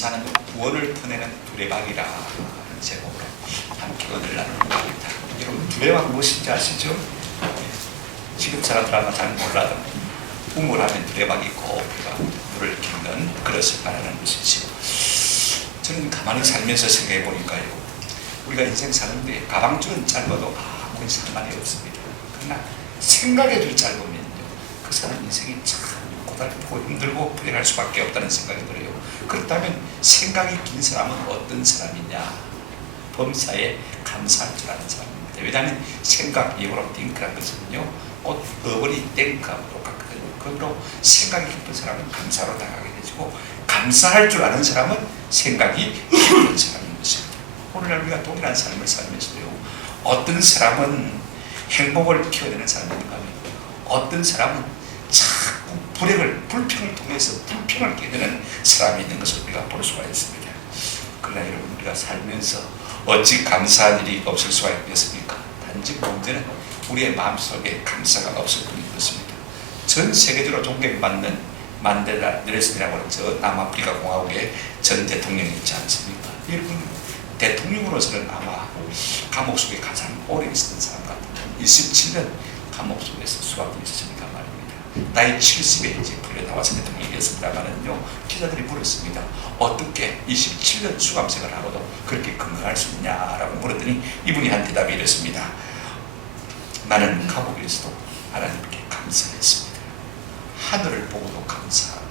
감사는 구원을 터내는 두레박이라 하는 제목으로 함께 은혜를 나누는 겁니다. 여러분, 두레박 무엇인지 아시죠? 지금 사람들 아마 잘 몰라도 우물하면 두레박이 있고 우리가 물을 깃는 그릇을 말하는 것이지요. 저는 가만히 살면서 생각해 보니까요, 우리가 인생 사는데 가방줄은 짧아도 아무 상관이 없습니다. 그러나 생각의 줄 짧으면요, 그 사람 인생이 참 고달프고 힘들고 불행할 수밖에 없다는 생각이 들어요. 그렇다면 생각이 긴 사람은 어떤 사람이냐? 범사에 감사할 줄 아는 사람입니다. 왜냐하면 생각, 영어로 think라는 것은요, 어버리 think하고 똑같거든요. 그러므로 생각이 깊은 사람은 감사로 나가게 되고, 감사할 줄 아는 사람은 생각이 깊은 사람인 것입니다. 오늘날 우리가 동일한 삶을 살면서요, 어떤 사람은 행복을 키워내는 사람인가 하면 어떤 사람은 자꾸 불평을 통해서 불평을 깨내는 사람이 있는 것을 우리가 볼 수가 있습니다. 그러나 여러분, 우리가 살면서 어찌 감사한 일이 없을 수가 있겠습니까? 단지 문제는 우리의 마음속에 감사가 없을 뿐인 것입니다. 전 세계적으로 존경받는 만델라 넬슨이라고 하는 저 남아프리카 공화국의 전 대통령이 있지 않습니까? 여러분, 대통령으로서는 아마 감옥 속에 가장 오래 있었던 사람 같은데 27년 감옥 속에서 수감되어 있었으니까 말입니다. 나이 70에 이제 풀려 나와서 대통령이 되었습니다만은요, 기자들이 물었습니다. 어떻게 27년 수감 생활하고도 그렇게 건강할 수 있냐라고 물었더니 이분이 한 대답이 이랬습니다. 나는 감옥에서도 하나님께 감사했습니다. 하늘을 보고도 감사하고,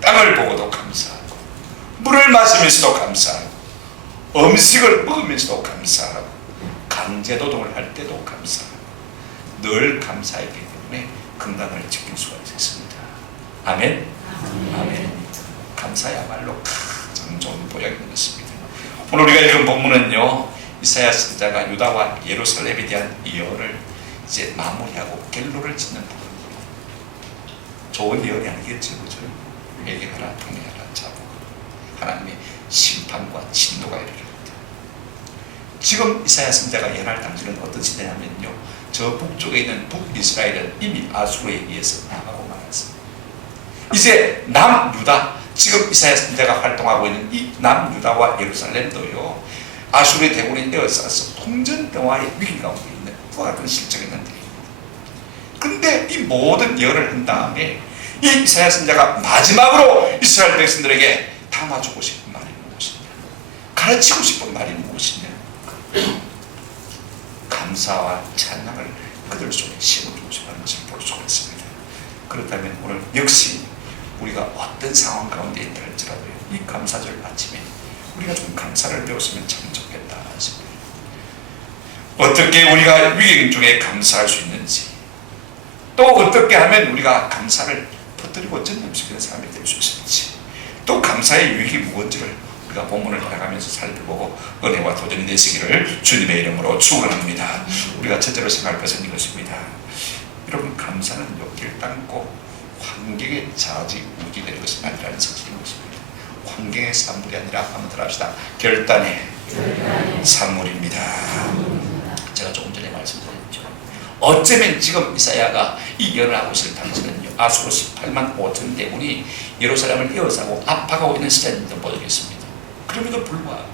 땅을 보고도 감사하고, 물을 마시면서도 감사하고, 음식을 먹으면서도 감사하고, 강제노동을 할 때도 감사하고, 늘 감사했기 때문에 건강을 지킬 수가 있었습니다. 아멘? 아멘. 감사야말로 가장 좋은 보약인 것입니다. 오늘 우리가 읽은 본문은요, 이사야 선지자가 유다와 예루살렘에 대한 예언을 이제 마무리하고 결론을 짓는 부분입니다. 좋은 예언이 아니겠죠, 그죠? 회개하라, 통회하라, 자복하라. 하나님의 심판과 진노가 이르렀다. 지금 이사야 선지자가 예언할 당시는 어떤 시대냐면요, 저 북쪽에 있는 북이스라엘은 이미 아수르에 의해서 나가고 말았습니다. 이제 남유다, 지금 이사야 선지자가 활동하고 있는 이 남유다와 예루살렘도요, 아수르의 대군에 에워싸서 통전병화의 위기 가운데 있는 그와 같은 실정이 있는 데입니다. 그런데 이 모든 예언을 한 다음에 이 이사야 선지자가 마지막으로 이스라엘 백성들에게 담아주고 싶은 말이 무엇이냐, 가르치고 싶은 말이 무엇이냐, 감사와 찬양을 그들 속에 심어주고 싶은 것을 볼 수가 있습니다. 그렇다면 오늘 역시 우리가 어떤 상황 가운데 있다 할지라도 이 감사절 아침에 우리가 좀 감사를 배웠으면 참 좋겠다 싶습니다. 어떻게 우리가 위기 중에 감사할 수 있는지, 또 어떻게 하면 우리가 감사를 퍼뜨리고 전염시키는 사람이 될 수 있을지, 또 감사의 유익이 무엇인지를 우리가 본문을 따라가면서 살펴보고 은혜와 도전이 되시기를 주님의 이름으로 축원합니다. 우리가 첫째로 생각할 것은 이것입니다. 여러분, 감사는 길땅고 환경의 자지우지되는 것이 아니라는 사실인 것입니다. 환경의 산물이 아니라 한번 들어갑시다. 결단의 산물입니다. 제가 조금 전에 말씀드렸죠. 어쩌면 지금 이사야가 이 예언을 하고 있을 당시는요, 아수르 18만 5천 대군이 예루살렘을 에워싸고 압박하고 있는 시대인지도 모르겠습니다. 그럼에도 불구하고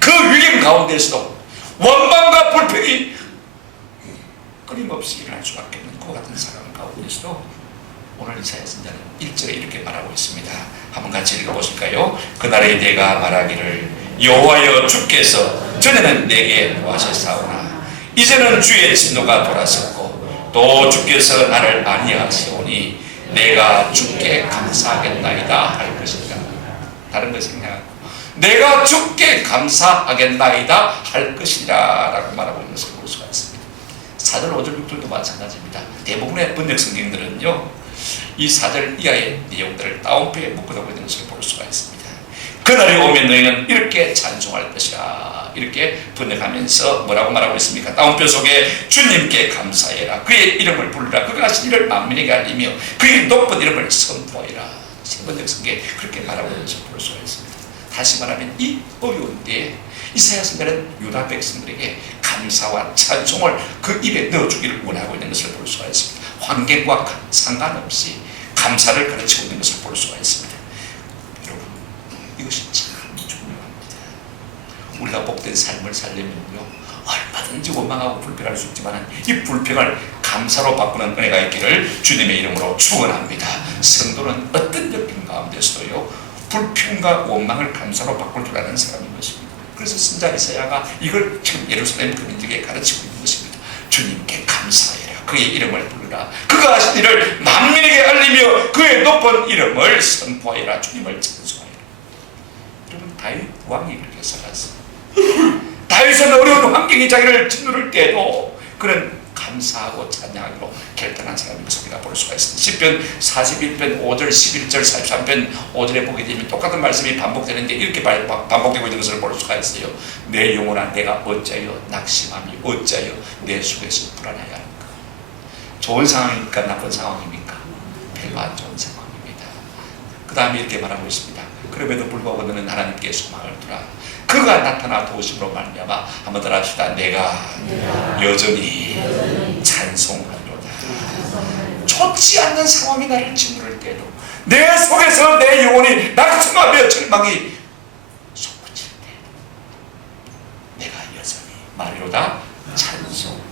그 위기 가운데서도 원망과 불평이 끊임없이 일어날 수밖에 없는 그 같은 상황 가운데서도 오늘 이사야 선지자는 1절에 이렇게 말하고 있습니다. 한번 같이 읽어보실까요? 그날에 내가 말하기를 여호와여 주께서 전에는 내게 노하셨사오나 이제는 주의 진노가 돌아섰고 또 주께서 나를 아니하시오니 내가 주께 감사하겠나이다 할 것이다. 다른 거 생각하고 내가 주께 감사하겠나이다 할 것이라 라고 말하고 있는 것을 볼 수가 있습니다. 4절, 5절, 6절도 마찬가지입니다. 대부분의 번역 성경들은요, 이 4절 이하의 내용들을 다운표에 묶어두고 있는 것을 볼 수가 있습니다. 그날이 오면 너희는 이렇게 찬송할 것이라, 이렇게 번역하면서 뭐라고 말하고 있습니까? 다운표 속에 주님께 감사해라, 그의 이름을 부르라, 그가 하신 일을 만민에게 알리며 그의 높은 이름을 선포해라. 번역 성경에 그렇게 말하고 있는 것을 볼 수가 있습니다. 다시 말하면 이 어려운 때에 이사야 선지자는 유다 백성들에게 감사와 찬송을 그 입에 넣어주기를 원하고 있는 것을 볼 수가 있습니다. 환경과 상관없이 감사를 가르치고 있는 것을 볼 수가 있습니다. 여러분, 이것이 참 중요합니다. 우리가 복된 삶을 살려면요, 얼마든지 원망하고 불평할 수 있지만 이 불평을 감사로 바꾸는 은혜가 있기를 주님의 이름으로 축원합니다. 성도는 어떤 역경 가운데서도요, 불평과 원망을 감사로 바꿀 줄 아는 사람인 것입니다. 그래서 선자 이사야가 이걸 지금 예루살렘 교민들에게 가르치고 있는 것입니다. 주님께 감사해라. 그의 이름을 부르라. 그가 하신 일을 만민에게 알리며 그의 높은 이름을 선포하여라. 주님을 찬송하여라. 여러분, 다윗 왕이 그렇게 살았어요. 다윗은 어려운 환경이 자기를 짓누를 때도 그는 감사하고 찬양하기로 결단한 사람인 것을 우리가 볼 수가 있습니다. 10편 41편 5절 11절 43편 5절에 보게 되면 똑같은 말씀이 반복되는데 이렇게 반복되고 있는 것을 볼 수가 있어요. 내 영혼아 내가 어찌하여 낙심함이 어찌하여 내 속에서 불안하여 하는가. 좋은 상황입니까? 나쁜 상황입니까? 별로 안 좋은 상황입니다. 그 다음에 이렇게 말하고 있습니다. 그럼에도 불구하고 너는 하나님께 소망을 두라. 그가 나타나 도우심으로 말미암아 한번 더 합시다. 내가 여전히 찬송하리로다. 좋지 않는 상황이 나를 짓누를 때도 내 속에서 내 영혼이 낙심하며 절망이 솟구칠 때도 내가 여전히 말이로다 찬송하리로다.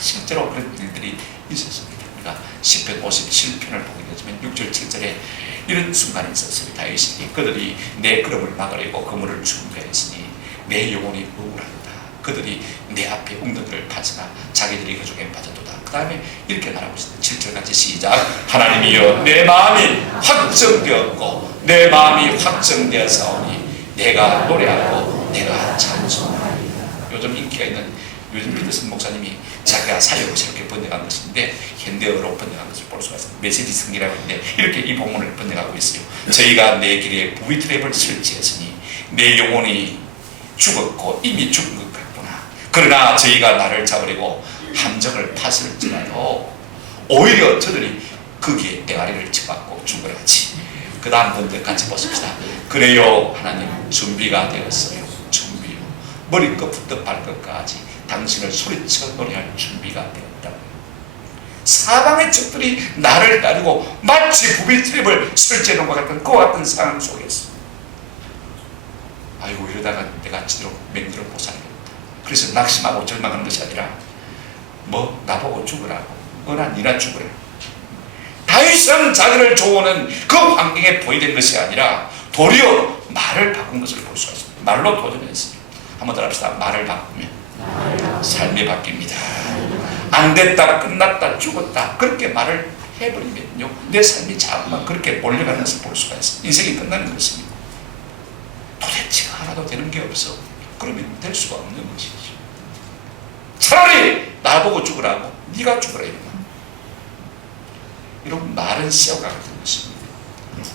실제로 그런 일들이 있었습니다. 우리가 시편 57편을 보게 되면 6절 7절에 이런 순간이 있었어요. 다윗이 그들이 내 걸음을 막으려고 그물을 준비했으니 내 영혼이 우울하도다. 그들이 내 앞에 웅덩이를 파서나 자기들이 그 중에 빠져도다. 그 다음에 이렇게 말하고 있습니다. 7절까지 시작. 하나님이여 내 마음이 확정되었고 내 마음이 확정되었사오니 내가 노래하고 내가 찬송하리라. 요즘 인기가 있는 요즘 피터슨 목사님이 자기가 사역을 새롭게 번역한 것인데 현대어로 번역한 것을 볼 수가 있습니다. 메시지 성기라고 있는데 이렇게 이 본문을 번역하고 있어요. 저희가 내 길에 부비트랩을 설치했으니 내 영혼이 죽었고 이미 죽은 것 같구나. 그러나 저희가 나를 잡으려고 함정을 팠을지라도 오히려 저들이 거기에 대가리를 쳐박고 죽으라지. 그 다음 분들 같이 보십시다. 그래요 하나님 준비가 되었어요. 준비요. 머리끝부터 발끝까지 당신을 소리쳐 노래할 준비가 되었다. 사방의 적들이 나를 따르고 마치 부비트랩을 설치해 놓은 것 같은 그와 같은 상황 속에서 아이고 이러다가 내가 제대로 맹들을 못 살겠다. 그래서 낙심하고 절망하는 것이 아니라 뭐 나보고 죽으라고 어나 니나 죽으라. 다윗은 자기를 조언은 그 환경에 보이는 것이 아니라 도리어 말을 바꾼 것을 볼 수가 있습니다. 말로 도전했습니다. 한번 더 합시다. 말을 바꾸면 삶이 바뀝니다. 안 됐다, 끝났다, 죽었다 그렇게 말을 해버리면요 내 삶이 자꾸만 그렇게 몰려가는 것을 볼 수가 있습니다. 인생이 끝나는 것입니다. 도대체 하나도 되는 게 없어. 그러면 될 수가 없는 것이죠. 차라리 나보고 죽으라고 네가 죽으라 이런 말. 여러분 말은 씨앗과 같은 것입니다.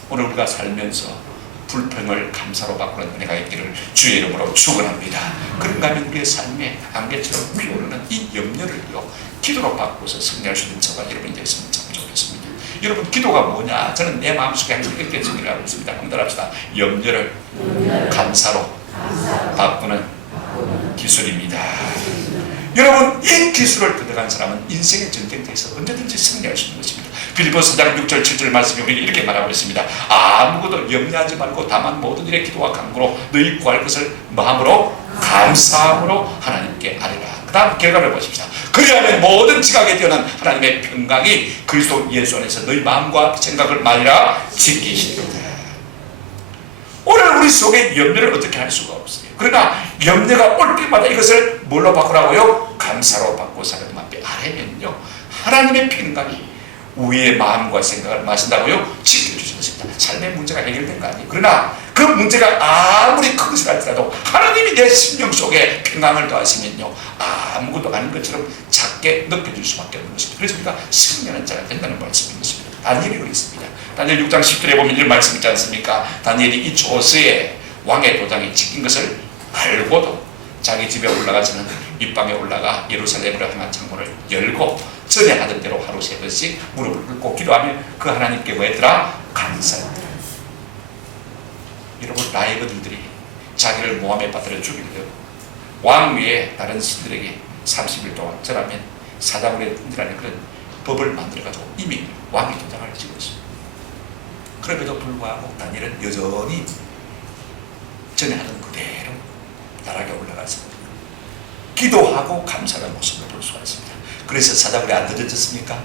오늘 우리가 살면서 불평을 감사로 바꾸는 은혜가 있기를 주의 이름으로 축원합니다. 그런가 하면 우리의 삶에 안개처럼 피어오르는 이 염려를요 기도로 바꾸어서 승리할 수 있는 저가 여러분이 되었으면 참 좋겠습니다. 여러분 기도가 뭐냐? 저는 내 마음속에 항상 이렇게 정리하고 있습니다. 한번 합시다. 염려를 감사로 바꾸는 기술입니다. 여러분 이 기술을 뜯어간 사람은 인생의 전쟁터에서 언제든지 승리할 수 있는 것입니다. 빌립보서 4장 6절 7절 말씀이 우리에게 이렇게 말하고 있습니다. 아무것도 염려하지 말고 다만 모든 일에 기도와 간구로 너희 구할 것을 마음으로 감사함으로 하나님께 아뢰라. 그 다음 결과를 보십시다. 그리하면 모든 지각에 뛰어난 하나님의 평강이 그리스도 예수 안에서 너희 마음과 생각을 말이라 지키시리로다. 오늘 우리 속에 염려를 어떻게 할 수가 없어요. 그러나 염려가 올 때마다 이것을 뭘로 바꾸라고요? 감사로 바꿔서 하나님 앞에 아뢰면요 하나님의 평강이 우리의 마음과 생각을 마신다고요? 지켜주시는 것입니다. 삶의 문제가 해결된 거 아니에요. 그러나 그 문제가 아무리 큰 것을 할지라도 하나님이 내 심령 속에 평강을 더하시면요 아무것도 아닌 것처럼 작게 느껴질 수밖에 없는 것입니다. 그래서 우리가 승리하는 자가 된다는 말씀인 것입니다. 다니엘이 그랬습니다. 다니엘 6장 10절에 보면 이런 말씀 있지 않습니까? 다니엘이 이 조스에 왕의 도장이 찍힌 것을 알고도 자기 집에 올라가서는 윗방에 올라가 예루살렘으로 향한 창문을 열고 전에 하던 대로 하루 3번씩 무릎을 꿇고 기도하며 그 하나님께 뭐했더라? 감사했더라. 여러분 나의 그들이 자기를 모함에 빠뜨려 죽이려고 왕 위에 다른 신들에게 30일 동안 절하면 사자굴에 던지라는 그런 법을 만들어가지고 이미 왕의 도장을 찍었습니다. 그럼에도 불구하고 다니엘은 여전히 전에 하던 그대로 나락에 올라가서 기도하고 감사하는 모습을 볼 수가 있습니다. 그래서 사자굴에 안 던져졌습니까?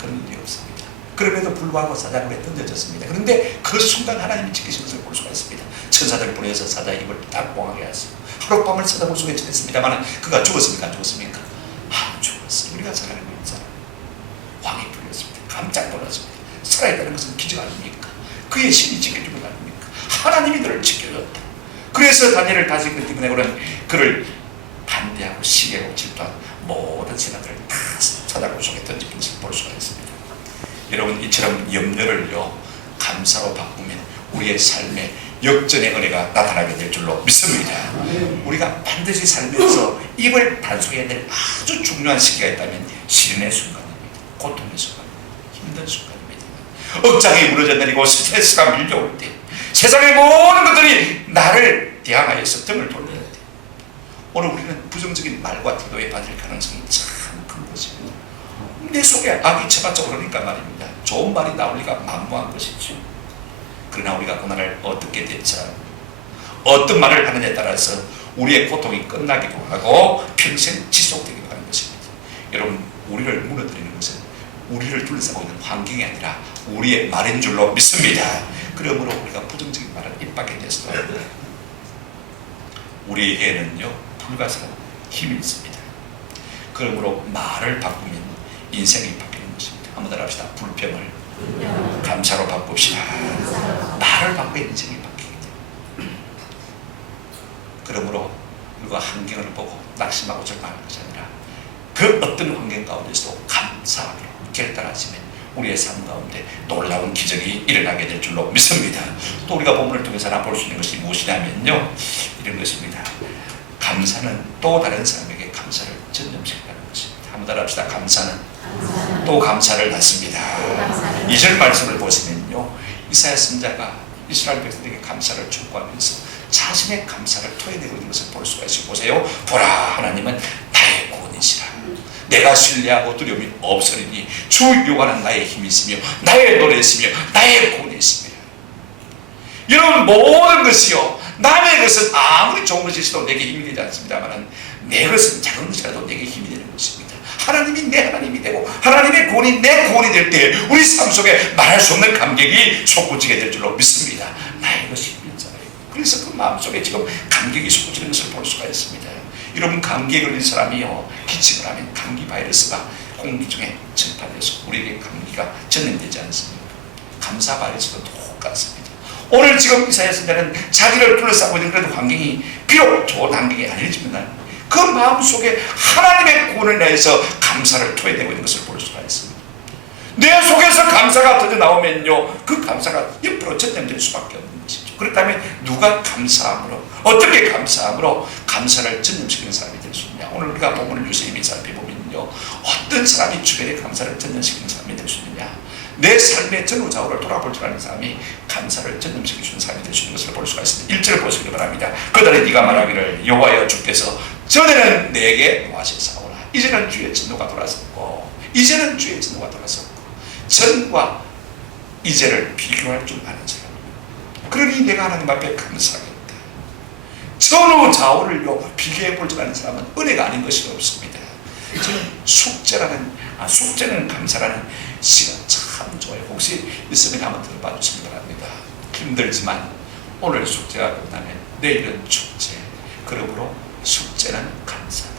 그런 일이 없습니다. 그럼에도 불구하고 사자굴에 던져졌습니다. 그런데 그 순간 하나님이 지키신 것을 볼 수가 있습니다. 천사들 보내서 사자의 입을 딱 봉하게 하시고 하룻밤을 사자굴 속에 지냈습니다만 그가 죽었습니까? 안 죽었습니까? 안 죽었어요. 우리가 살아가는 있잖아요. 왕이 불렸습니다. 깜짝 놀랐습니다. 살아있다는 것은 기적 아닙니까? 그의 신이 지켜주는 것 아닙니까? 하나님이 그를 지켜줬다. 그래서 다니엘을 다스리기 때문에 그를 반대하고 시기하고 질투한 모든 신하들을 다 사자굴 속에 던진 것을 볼 수가 있습니다. 여러분, 이처럼 염려를요 감사로 바꾸면 우리의 삶에 역전의 은혜가 나타나게 될 줄로 믿습니다. 우리가 반드시 살면서 입을 단속해야 될 아주 중요한 시기가 있다면 시련의 순간입니다. 고통의 순간입니다. 힘든 순간입니다. 억장이 무너져 내리고 스트레스가 밀려올 때 세상의 모든 것들이 나를 대항하여서 등을 돌려야 돼. 오늘 우리는 부정적인 말과 태도에 빠질 가능성이 참 큰 것입니다. 내 속에 악이 쳐봤자 오르니까 말입니다. 좋은 말이 나올 리가 만무한 것이죠. 그러나 우리가 그 말을 어떻게 대처하고 어떤 말을 하느냐에 따라서 우리의 고통이 끝나기도 하고 평생 지속되기도 하는 것입니다. 여러분, 우리를 무너뜨리는 것은 우리를 둘러싸고 있는 환경이 아니라 우리의 말인 줄로 믿습니다. 그러므로 우리가 부정적인 말을 입 밖에 내서도 우리에게는요 불가사의 힘이 있습니다. 그러므로 말을 바꾸면 인생이 바뀌는 것입니다. 한번 더 합시다. 불평을 감사로 바꿉시다. 말을 바꾸야 인생이 바뀌게 돼요. 그러므로 우리가 환경을 보고 낙심하고 절망하는 것이 아니라 그 어떤 환경 가운데서도 감사하게 결단하시면 우리의 삶 가운데 놀라운 기적이 일어나게 될 줄로 믿습니다. 또 우리가 본문을 통해서 하나 볼 수 있는 것이 무엇이냐면요 이런 것입니다. 감사는 또 다른 사람에게 감사를 전념시키는 것입니다. 한번 따라 합시다. 감사는 또 감사를 받습니다. 2절 말씀을 보시면요 이사야 선지자가 이스라엘 백성들에게 감사를 촉구하면서 자신의 감사를 토해내고 있는 것을 볼 수가 있어요. 보세요. 보라, 하나님은 나의 구원이시라. 내가 신뢰하고 두려움이 없으리니 주 여호와는 나의 힘이 있으며 나의 노래이시며 나의 구원이시며. 여러분, 모든 것이요 남의 것은 아무리 좋은 것이 있어도 내게 힘이 되지 않습니다만 내 것은 작은 것이라도 내게 힘이 되는 것입니다. 하나님이 내 하나님이 되고 하나님의 구원이 내 구원이 될 때 우리 삶 속에 말할 수 없는 감격이 솟구치게 될 줄로 믿습니다. 나의 것이 힘있잖아요. 그래서 그 마음속에 지금 감격이 솟구치는 것을 볼 수가 있습니다. 여러분, 감기에 걸린 사람이요 기침을 하면 감기 바이러스가 공기 중에 전파돼서 우리에게 감기가 전염되지 않습니까? 감사 바이러스도 똑같습니다. 오늘 지금 이사야 선지자는 자기를 둘러싸고 있는 그런 환경이 비록 좋은 환경이 아니지만 그 마음속에 하나님의 구원을 내서 감사를 토해내고 있는 것을 볼 수가 있습니다. 내 속에서 감사가 터져 나오면요 그 감사가 옆으로 전염될 수밖에 없는 것이죠. 그렇다면 누가 감사함으로 어떻게 감사함으로 감사를 전염시키는 사람이 될 수 있느냐. 오늘 우리가 본문을 유심히 살펴보면요 어떤 사람이 주변에 감사를 전염시키는 사람이 될 수 있느냐. 내 삶의 전후좌우를 돌아볼 줄 아는 사람이 감사를 전염시키는 사람이 될 수 있는 것을 볼 수가 있습니다. 1절을 보시기 바랍니다. 그날에 네가 말하기를 여호와여 주께서 전에는 내게 노하셨사오나 이제는 주의 진노가 돌아섰고 이제는 주의 진노가 돌아섰고. 전과 이제를 비교할 줄 아는 사람. 그러니 내가 하나님 앞에 감사하겠다. 전후좌우를요 비교해 볼 줄 아는 사람은 은혜가 아닌 것이 없습니다. 저는 숙제는 감사라는 시간 참 좋아요. 혹시 있으면 한번 들어봐 주시기 바랍니다. 힘들지만 오늘 숙제가 끝나면 내일은 축제. 그러므로 숙제는 감사다.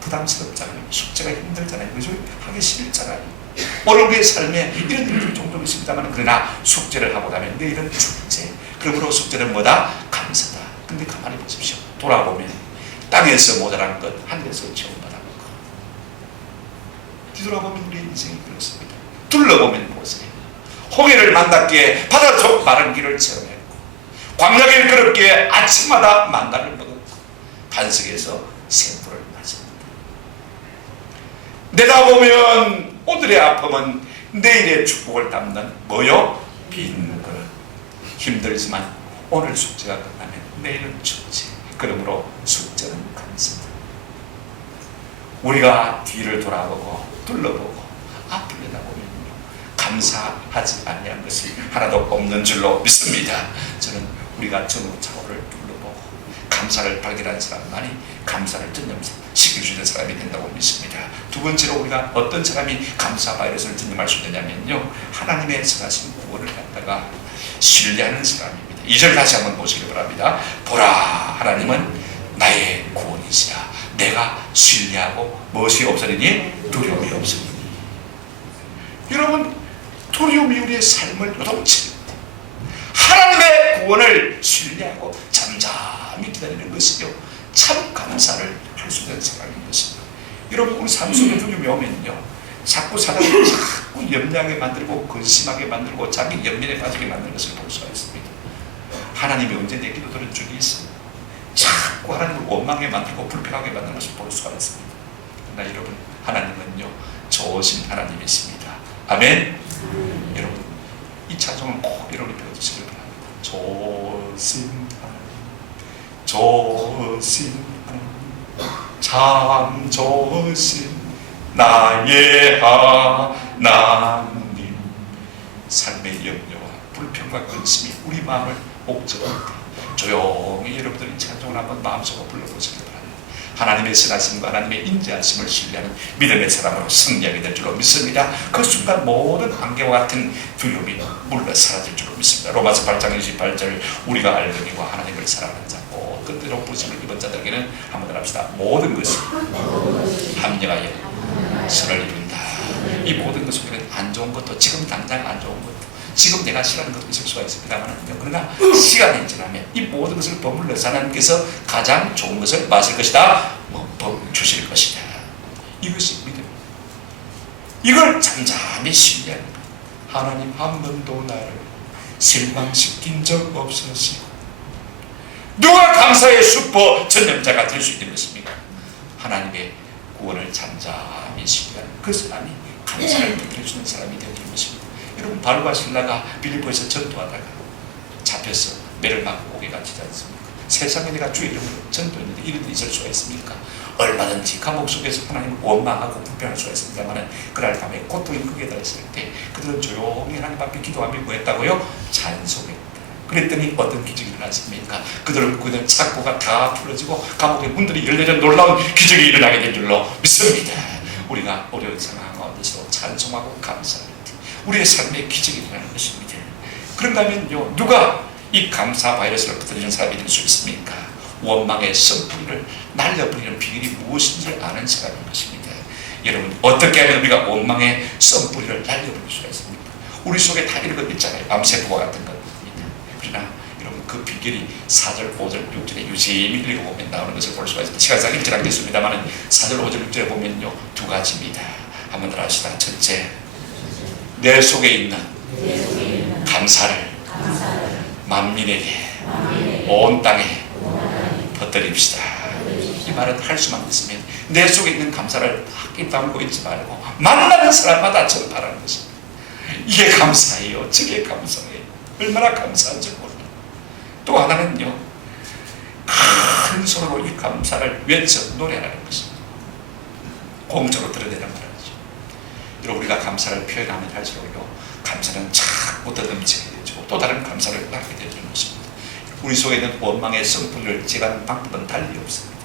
부담스럽잖아요. 숙제가 힘들잖아요. 그죠? 하기 싫잖아요. 오늘 우리의 삶에 이런 일들이 종종 있습니다만 그러나 숙제를 하고 나면 내일은 축제. 그러므로 숙제는 뭐다? 감사다. 근데 가만히 보십시오. 돌아보면 땅에서 모자란 것 하늘에서 채움받은 것. 뒤돌아보면 우리의 인생이 그렇습니다. 둘러보면 보세요. 홍해를 만났기에 바다속 마른 길을 체험했고 광야길 걸었기에 아침마다 만나를 먹었고 반석에서 생풀을 맞습니다. 내다보면 오늘의 아픔은 내일의 축복을 담는 뭐요? 빈 그릇. 힘들지만 오늘 숙제가 끝나면 내일은 축제. 그러므로 숙제는 감사다. 우리가 뒤를 돌아보고 둘러보고 앞을 내다보면요 감사하지 아니한 것이 하나도 없는 줄로 믿습니다. 저는 우리가 전후좌우를 둘러보고 감사를 발견하는 사람만이 감사를 전념시킬 수 있는 사람이 된다고 믿습니다. 두 번째로 우리가 어떤 사람이 감사 바이러스를 전념할 수 있느냐면요, 하나님의 선하신 구원을 갖다가 신뢰하는 사람입니다. 2절 다시 한번 보시기 바랍니다. 보라, 하나님은 나의 구원이시라. 내가 신뢰하고 무엇이 없으리니? 두려움이 없으리니. 여러분, 두려움이 우리의 삶을 요동칩니다. 하나님의 구원을 신뢰하고 잠잠히 기다리는 것이요, 참 감사를 할 수 있는 사람인 것입니다. 여러분, 우리 삶 속에 두려움이 오면요, 자꾸 사람을 자꾸 염려하게 만들고 근심하게 만들고 자기 연민에 빠지게 만드는 것을 볼 수가 있습니다. 하나님이 언제 내 기도 들은 적이 있습니다. 자꾸 하나님을 원망하게 만들고 불평하게 만드는 것을 볼 수가 있습니다. 그러나 여러분, 하나님은요 좋으신 하나님이십니다. 아멘. 여러분, 이 찬송을 꼭 여러분이 배워주시길 바랍니다. 좋으신 하나님, 좋으신 하나님, 참 좋으신 나의 하나님. 삶의 염려와 불평과 근심이 우리 마음을 옥죄합니다. 조용히 여러분들이 찬송을 한번 마음속으로 불러보시길 바랍니다. 하나님의 선하심과 하나님의 인자하심을 신뢰하는 믿음의 사람으로 승리하게 될 줄로 믿습니다. 그 순간 모든 안개와 같은 두려움이 물러 사라질 줄로 믿습니다. 로마서 8장 28절, 우리가 알거니와 하나님을 사랑하는 자 끝으로 부르심을 입은 자들에게는 한번 합시다. 모든 것이 합력하여 선을 이룬다. 이 모든 것 속에는 안 좋은 것도, 지금 당장 안 좋은 것도, 지금 내가 싫어하는 것도 있을 수가 있습니다만요, 그러나 시간이 지나면 이 모든 것을 버물러서 하나님께서 가장 좋은 것을 마실 것이다, 주실 것이다. 이것이 믿음. 이걸 잠잠히 신뢰합니다. 하나님 한 번도 나를 실망시킨 적 없으시고, 누가 감사의 슈퍼 전념자가 될 수 있는 것입니까? 하나님의 구원을 잠잠히 신뢰하는 그 사람이 감사를 베풀어주는 사람이 되는 것입니다. 여러분, 바울과 실라가 빌립보에서 전도하다가 잡혀서 매를 맞고 오게 갇히지 않습니까? 세상에 내가 주의 이름으로 전도했는데 이런 일이 있을 수가 있습니까? 얼마든지 감옥 속에서 하나님을 원망하고 불평할 수가 있습니다만, 그날 밤에 고통이 크게 달했을 때 그들은 조용히 하나님 앞에 기도하며 뭐했다고요? 찬송했다. 그랬더니 어떤 기적이 일어났습니까? 그들은 착고가 다 풀어지고 감옥의 문들이 열리는 놀라운 기적이 일어나게 된 줄로 믿습니다. 우리가 어려운 상황 가운데서 찬송하고 감사할 때 우리의 삶에 기적이 일어나는 것입니다. 그런가 하면요, 누가 이 감사 바이러스를 퍼뜨리는 사람이 될 수 있습니까? 원망의 선풀이를 날려버리는 비결이 무엇인지 아는 사람인 것입니다. 여러분, 어떻게 하면 우리가 원망의 선풀이를 날려버릴 수가 있습니까? 우리 속에 다 이런 것 있잖아요. 암세포와 같은 것. 그러나 여러분, 그 비결이 4절, 5절, 6절에 유심히 읽어보면 나오는 것을 볼 수가 있습니다. 시간상 읽지 않겠습니다만 4절, 5절, 6절에 보면요, 두 가지입니다. 한번 더 합시다. 첫째, 내 속에 있는 감사를 만민에게, 온 땅에 퍼뜨립시다. 이 말은 할 수만 있으면 내 속에 있는 감사를 입 다물고 있지 말고 만나는 사람마다 전파하는 것입니다. 이게 감사예요. 저게 감사예요. 얼마나 감사한지 몰라요. 또 하나는요, 큰 소리로 이 감사를 외쳐 노래하는 것입니다. 공적으로 드러내는 말이죠. 여러분, 우리가 감사를 표현하면 할수록요, 감사는 자꾸 더듬치게 되죠. 또 다른 감사를 낳게 되는 것입니다. 우리 속에 있는 원망의 성품을 제거하는 방법은 달리 없습니다.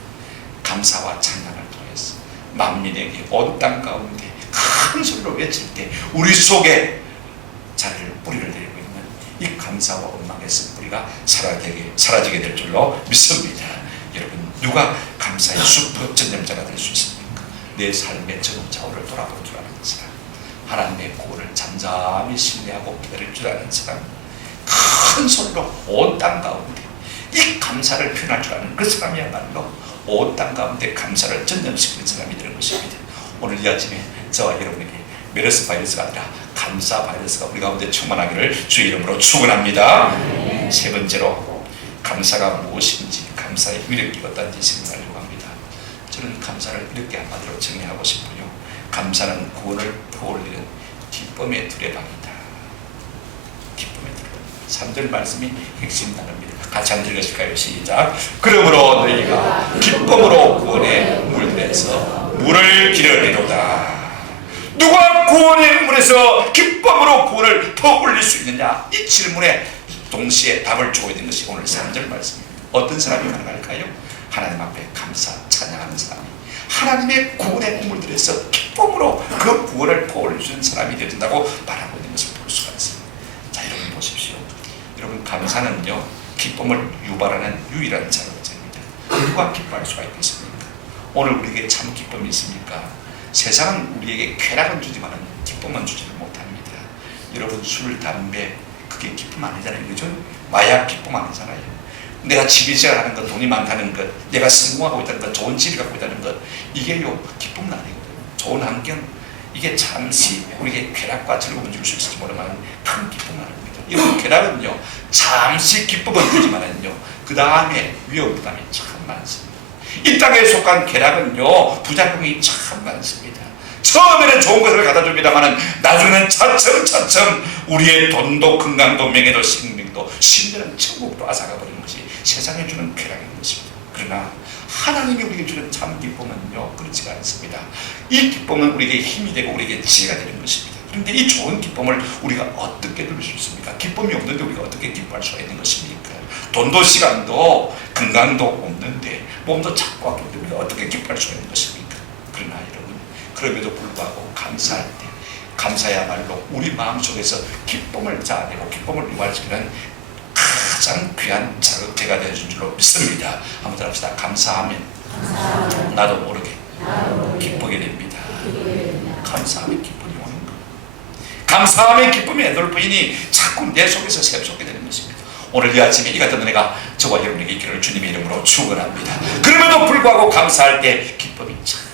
감사와 찬양을 통해서 만민에게 온 땅 가운데 큰 소리로 외칠 때 우리 속에 자리를 뿌리를 내리고 있는 이 감사와 원망의 쓴뿌리가 사라지게 될 줄로 믿습니다. 여러분, 누가 감사의 슈퍼 전념자가 될 수 있습니까? 내 삶의 전후 좌우를 돌아볼 줄 아는 사람, 하나님의 구원을 잠잠히 신뢰하고 기다릴 줄 아는 사람, 큰 소리로 온 땅 가운데 이 감사를 표현할 줄 아는 그 사람이야말로 온 땅 가운데 감사를 전념시키는 사람이 되는 것입니다. 오늘 이 아침에 저와 여러분에게 메르스 바이러스가 아니라 감사 바이러스가 우리 가운데 충만하기를 주의 이름으로 축원합니다. 세 번째로, 감사가 무엇인지, 감사의 위력이 어떤지 생각하려고 합니다. 저는 감사를 이렇게 한마디로 정리하고 싶어요. 감사는 구원을 떠올리는 기쁨의 두레방이다. 기쁨의 두레방. 3절 말씀이 핵심 단어입니다. 같이 한번 읽으실까요? 시작. 그러므로 너희가 기쁨으로 구원의 물들에서 물을 기르리로다. 누가 구원의 물에서 기쁨으로 구원을 퍼올릴 수 있느냐? 이 질문에 동시에 답을 주고 있는 것이 오늘 3절 말씀입니다. 어떤 사람이 가능할까요? 하나님 앞에 감사 찬양하는 사람이 하나님의 구원의 우물들에서 기쁨으로 그 구원을 보여주는 사람이 된다고 말하고 있는 것을 볼 수가 있습니다. 자, 여러분 보십시오. 여러분, 감사는요 기쁨을 유발하는 유일한 자극제입니다. 누가 기뻐할 수가 있겠습니까? 오늘 우리에게 참 기쁨이 있습니까? 세상은 우리에게 쾌락은 주지만 기쁨은 주지를 못합니다. 여러분, 술, 담배 그게 기쁨 아니잖아요. 그죠? 마약 기쁨 아니잖아요. 내가 지배자하는 것, 돈이 많다는 것, 내가 성공하고 있다는 것, 좋은 집을 갖고 있다는 것, 이게요 기쁨은 아니거든요. 좋은 환경, 이게 잠시 우리에게 쾌락과 즐거움을 줄 수 있을지 모르지만 큰 기쁨은 아닙니다. 이런 쾌락은요 잠시 기쁨은 주지만은요 그 다음에 위험 부담이 참 많습니다. 이 땅에 속한 쾌락은요 부작용이 참 많습니다. 처음에는 좋은 것을 갖다 줍니다만은 나중에는 차츰차츰 우리의 돈도 건강도 명예도 생명도 심지어는 천국도 앗아가 버리는 것이 세상에 주는 쾌락인 것입니다. 그러나 하나님이 우리에게 주는 참 기쁨은요 그렇지가 않습니다. 이 기쁨은 우리에게 힘이 되고 우리에게 지혜가 되는 것입니다. 그런데 이 좋은 기쁨을 우리가 어떻게 누릴 수 있습니까? 기쁨이 없는데 우리가 어떻게 기뻐할 수가 있는 것입니까? 돈도 시간도 건강도 없는데 몸도 자꾸 아픈데 우리가 어떻게 기뻐할 수가 있는 것입니까? 그러나 여러분, 그럼에도 불구하고 감사할 때 감사야말로 우리 마음속에서 기쁨을 자아내고 기쁨을 유발시키는 가장 귀한 자극제가 되어준 줄로 믿습니다. 한번 더 합시다. 감사하면 나도 모르게 기쁘게 됩니다. 감사하면 기쁨이 오는 것. 감사하면 기쁨의 엔돌핀이 자꾸 내 속에서 샘솟게 되는 것입니다. 오늘 이 아침에 이 같은 은혜가 저와 여러분에게 있기를 주님의 이름으로 축원합니다. 그럼에도 불구하고 감사할 때 기쁨이 자꾸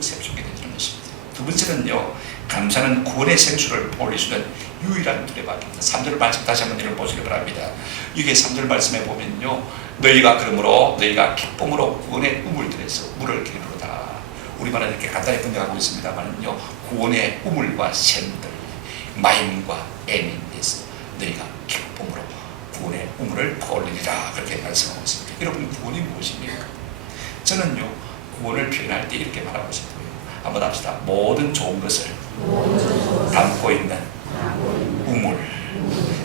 샘솟게 되는 것입니다. 두 번째는요, 감사는 구원의 생수를 올리시는 유일한 두레박입니다. 3절 말씀 다시 한번 읽어보시기 바랍니다. 이게 3절 말씀에 보면요, 너희가 그러므로 너희가 기쁨으로 구원의 우물들에서 물을 기르노라. 우리말은 이렇게 간단히 번역하고 있습니다만요, 구원의 우물과 샘들, 마임과 애민에서 너희가 기쁨으로 구원의 우물을 퍼올리리라, 그렇게 말씀하고 있습니다. 여러분, 구원이 무엇입니까? 저는요 구원을 표현할 때 이렇게 말하고 싶어요. 한번 합시다. 모든 좋은 것을 담고 있는 우물.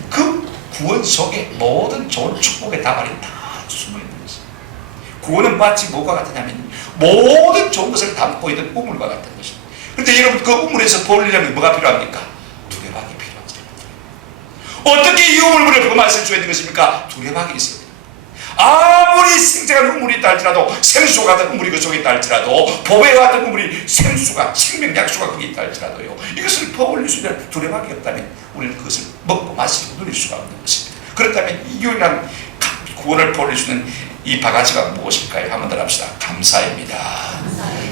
그 구원 속에 모든 좋은 축복의 다발이 다 숨어있는 것입니다. 구원은 마치 뭐가 같으냐면 모든 좋은 것을 담고 있는 우물과 같은 것입니다. 그런데 여러분, 그 우물에서 보려면 뭐가 필요합니까? 두레박이 필요하잖아요. 어떻게 이 우물물을 범하실 수 있는 것입니까? 두레박이 있어야 됩니다. 아무리 생생한 우물이 있다 할지라도, 생수 같은 우물이 그 속에 있다 할지라도, 보배 같은 우물이 생수가, 생명 약수가 거기 있다 할지라도요, 이것을 퍼올릴 수 있는 두레박이 없다면 우리는 그것을 먹고 마시고 누릴 수가 없는 것입니다. 그렇다면 이 유일한 구원을 퍼올릴 수 있는 이 바가지가 무엇일까요? 한번 더 합시다. 감사입니다.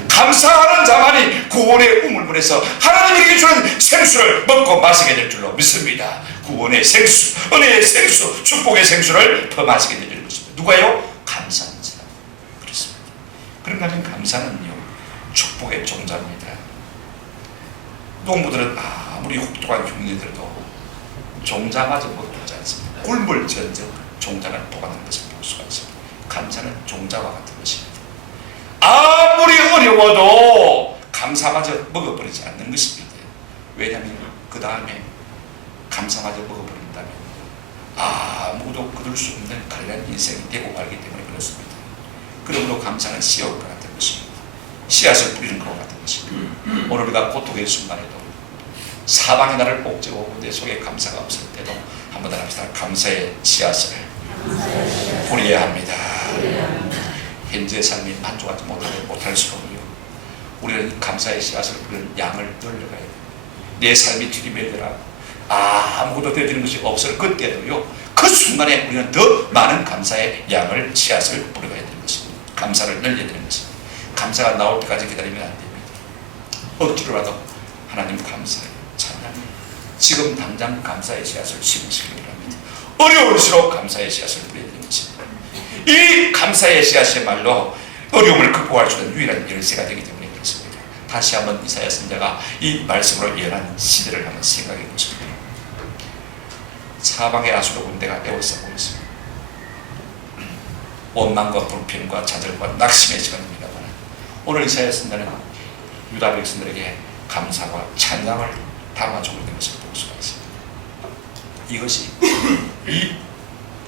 감사하는 자만이 구원의 우물물에서 하나님에게 주는 생수를 먹고 마시게 될 줄로 믿습니다. 구원의 생수, 은혜의 생수, 축복의 생수를 더 마시게 될 줄로 믿습니다. 누가요? 감사하는 사람. 그렇습니다. 그런가 하면 감사는요 축복의 종자입니다. 농부들은 아무리 혹독한 흉내들도 종자마저 먹지 않습니다. 꿀물 전적 종자를 보관하는 것을 볼 수가 있습니다. 감사는 종자와 같은 것입니다. 아무리 어려워도 감사마저 먹어버리지 않는 것입니다. 왜냐하면 그 다음에 감사마저 먹어버린다면 아무도 거둘 수 없는 가련한 인생이 되고 말기 때문에 그렇습니다. 그러므로 감사는 씨앗과 같은 것입니다. 씨앗을 뿌리는 것과 같은 것입니다. 오늘 우리가 고통의 순간에도 사방의 나를 옥죄고 내 속에 감사가 없을 때도 한번 더 합시다. 감사의 씨앗을 뿌려야 합니다. 현재의 삶이 만족하지 못할수록요, 우리는 감사의 씨앗을 뿌리는 양을 늘려가야 돼요. 내 삶이 들이밀더라 아무것도 되어지는 것이 없을 그때도요, 그 순간에 우리는 더 많은 감사의 양을 씨앗을 뿌려가야 되는 것입니다. 감사를 늘려야 되는 것입니다. 감사가 나올 때까지 기다리면 안 됩니다. 억지로라도 하나님 감사해요, 찬양해요. 지금 당장 감사의 씨앗을 심으시기 바랍니다. 어려울수록 감사의 씨앗을 뿌려야 되는 것입니다. 이 감사의 씨앗이야말로 어려움을 극복할 수 있는 유일한 열쇠가 되기 때문에 그렇습니다. 다시 한번 이사야 선지자가 이 말씀으로 예언한 시대를 한번 생각해 보십니다. 사방의 아수르 군대가 에워싸고 있습니다. 원망과 불평과 좌절과 낙심의 시간입니다만, 오늘 이사야 선지자는 유다 백성들에게 감사와 찬양을 담아주고 있는 것을 볼 수가 있습니다. 이것이 이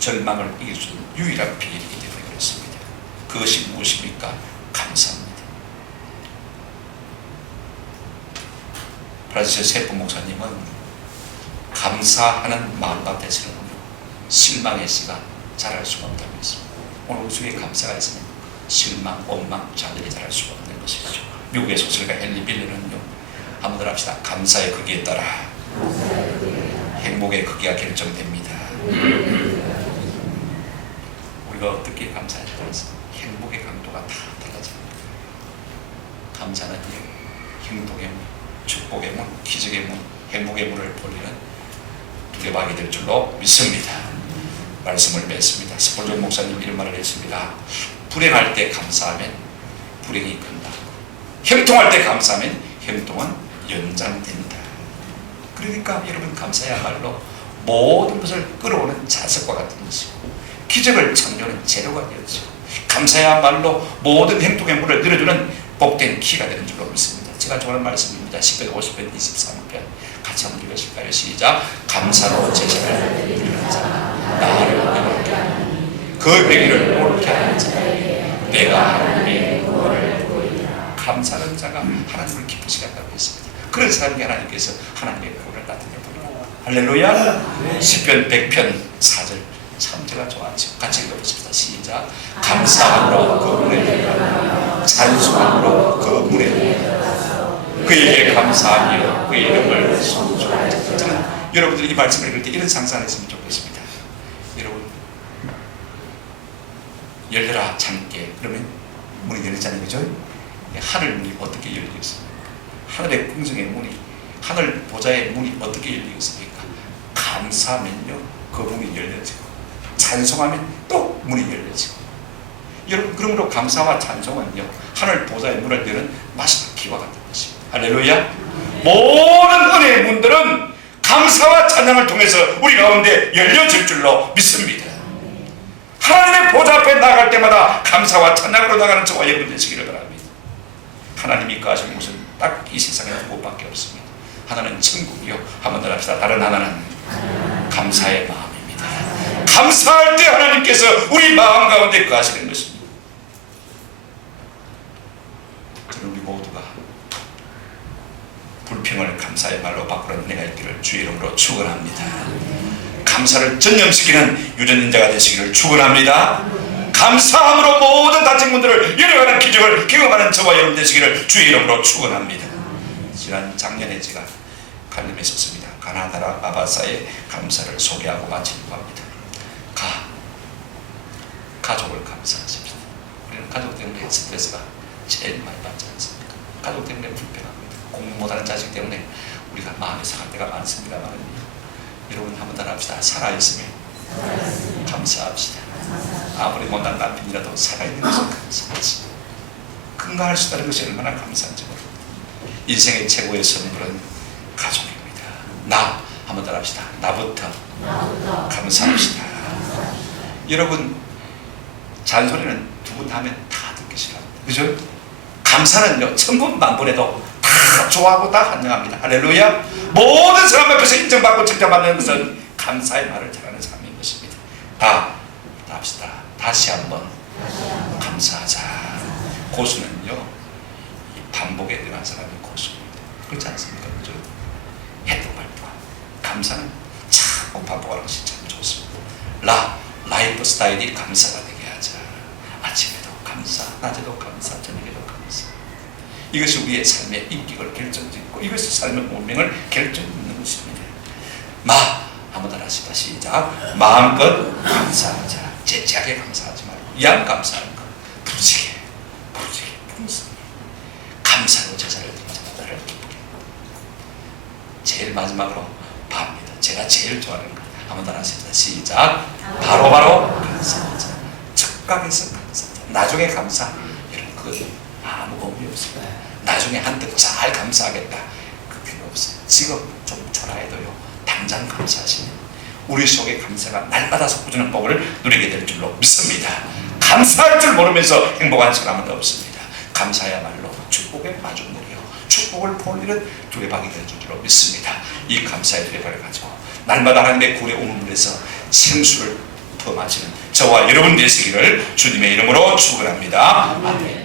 절망을 이길 수 있는 유일한 비결이기 때문에 그것이 무엇입니까? 감사입니다. 그래서 세프 목사님은 감사하는 마음과 대처는 실망의 씨가 자랄 수가 없다고 했습니다. 오늘 우리 속에 감사가 있으면 실망, 원망, 좌절이 자랄 수가 없는 것이죠. 미국의 소설가 헨리 밀러는요, 한번 합시다. 감사의 크기에 따라 행복의 크기가 결정됩니다. 우리가 어떻게 감사에 따라서 행복의 강도가 다 달라집니다. 감사는 행복의 문, 축복의 문, 기적의 문, 행복의 문을 돌리는 두레박이 될 줄로 믿습니다. 말씀을 맺습니다. 스폴전 목사님 이런 말을 했습니다. 불행할 때 감사하면 불행이 끝나고, 형통할 때 감사하면 형통은 연장된다. 그러니까 여러분, 감사야말로 모든 것을 끌어오는 자석과 같은 것이고, 기적을 창조하는 재료가 되어지고, 감사야말로 모든 행복의 문을 열어주는 복된 키가 되는 줄로 믿습니다. 제가 좋아하는 말씀입니다. 10편 50편 23편 같이 한번 읽으실까요? 시작. 감사로 제사를 드리는 자 나를 영원케 하니 그 배기를 옳게 하는 자에게 내가 하나님의 구원을 보이리라. 감사하는 자가 하나님을 기쁘시게 한다고 했습니다. 그런 사람이 하나님께서 하나님의 구원을 나타내 보리라. 할렐루야. 10편 100편 4절 참 제가 좋아하죠. 같이 읽어보십시다. 시작. 감사함으로 그 문에 들어가며 찬송함으로 그 문에 들어가서 그에게 감사하며 그의 이름을 송축하자. 저는 여러분들이 이 말씀을 읽을 때 이런 상상을 했으면 좋겠습니다. 여러분, 열려라 참깨 그러면 문이 열렸잖아요, 그죠? 하늘 문이 어떻게 열리겠습니까? 하늘의 궁정의 문이, 하늘 보좌의 문이 어떻게 열리겠습니까? 감사하면요 그 문이 열려지고, 찬송하면 또 문이 열려지고. 여러분, 그러므로 감사와 찬송은요 하늘 보좌의 문을 여는 마지막 기와 같은 것입니다. 할렐루야. 모든 은혜의 문들은 감사와 찬양을 통해서 우리 가운데 열려질 줄로 믿습니다. 하나님의 보좌 앞에 나갈 때마다 감사와 찬양으로 나가는 저와 여러분 되시기를 바랍니다. 하나님이 가진 곳은 딱 이 세상에 두 곳밖에 없습니다. 하나는 천국이요, 한번 더 합시다. 다른 하나는 감사의 마음입니다. 감사할 때 하나님께서 우리 마음 가운데 거하시는 것입니다. 저는 우리 모두가 불평을 감사의 말로 바꾸는 은혜가 있기를 주의 이름으로 축원합니다. 감사를 전념시키는 유전인 자가 되시기를 축원합니다. 감사함으로 모든 닫힌 문들을 열어가는 기적을 경험하는 저와 여러분 되시기를 주의 이름으로 축원합니다. 지난 작년에 제가 간담회 있었습니다. 가나다라 마바사의 감사를 소개하고 마치려고 합니다. 가족을 감사하십시오. 우리는 가족 때문에 스트레스가 제일 많이 받지 않습니까? 가족 때문에 불편합니다. 공부 못하는 자식 때문에 우리가 마음이 상할 때가 많습니다만, 여러분 한번 더 합시다. 살아있으면 감사합시다. 아무리 못난 남편이라도 살아있는 것을 감사하지. 건강할 수 있다는 것이 얼마나 감사한지 모릅니다. 인생의 최고의 선물은 가족입니다. 나 한번 더 합시다. 나부터 감사합시다. 여러분, 잔소리는 두 번 하면 다 듣기 싫어합니다. 그죠? 감사는요, 천분 만분해도 다 좋아하고 다 환영합니다. 할렐루야. 모든 사람 앞에서 인정받고 칭찬받는 것은 감사의 말을 잘하는 사람인 것입니다. 다 합시다. 다시 한번 감사하자. 고수는요, 반복에 들어간 사람이 고수입니다. 그렇지 않습니까? 그죠? 해도 발도 감사는 자꾸 반복하는 것이 참 좋습니다. 라이프 스타일이 감사가 되게 하자. 아침에도 감사, 낮에도 감사, 저녁에도 감사. 이것이 우리의 삶의 인격을 결정짓고, 이것이 삶의 운명을 결정짓는 것입니다. 한번 더 하시다. 시작. 마음껏 감사하자. 재치하게 감사하지 말고 양 감사하는 것. 부지게 풍성히 감사로 제사를 드리자. 나를 기쁘게. 제일 마지막으로 밥입니다. 제가 제일 좋아하는 것. 한번 더 하십시다. 시작. 바로바로 감사하자. 즉각에서 감사하자. 나중에 감사. 이런 거 아무 의미 없습니다. 나중에 한때 잘 감사하겠다. 그 필요 없어요. 지금 좀 초라해도요, 당장 감사하시면 우리 속에 감사가 날마다 솟구주는 법을 누리게 될 줄로 믿습니다. 감사할 줄 모르면서 행복한 사람은 없습니다. 감사야말로 축복의 마중물이요, 축복을 보내는 두레박이 될 줄로 믿습니다. 이 감사의 두레박을 가지고 날마다 하나님의 구원의 우물에서 생수를 부어 마시는 저와 여러분 되시기를 주님의 이름으로 축원합니다. 아멘.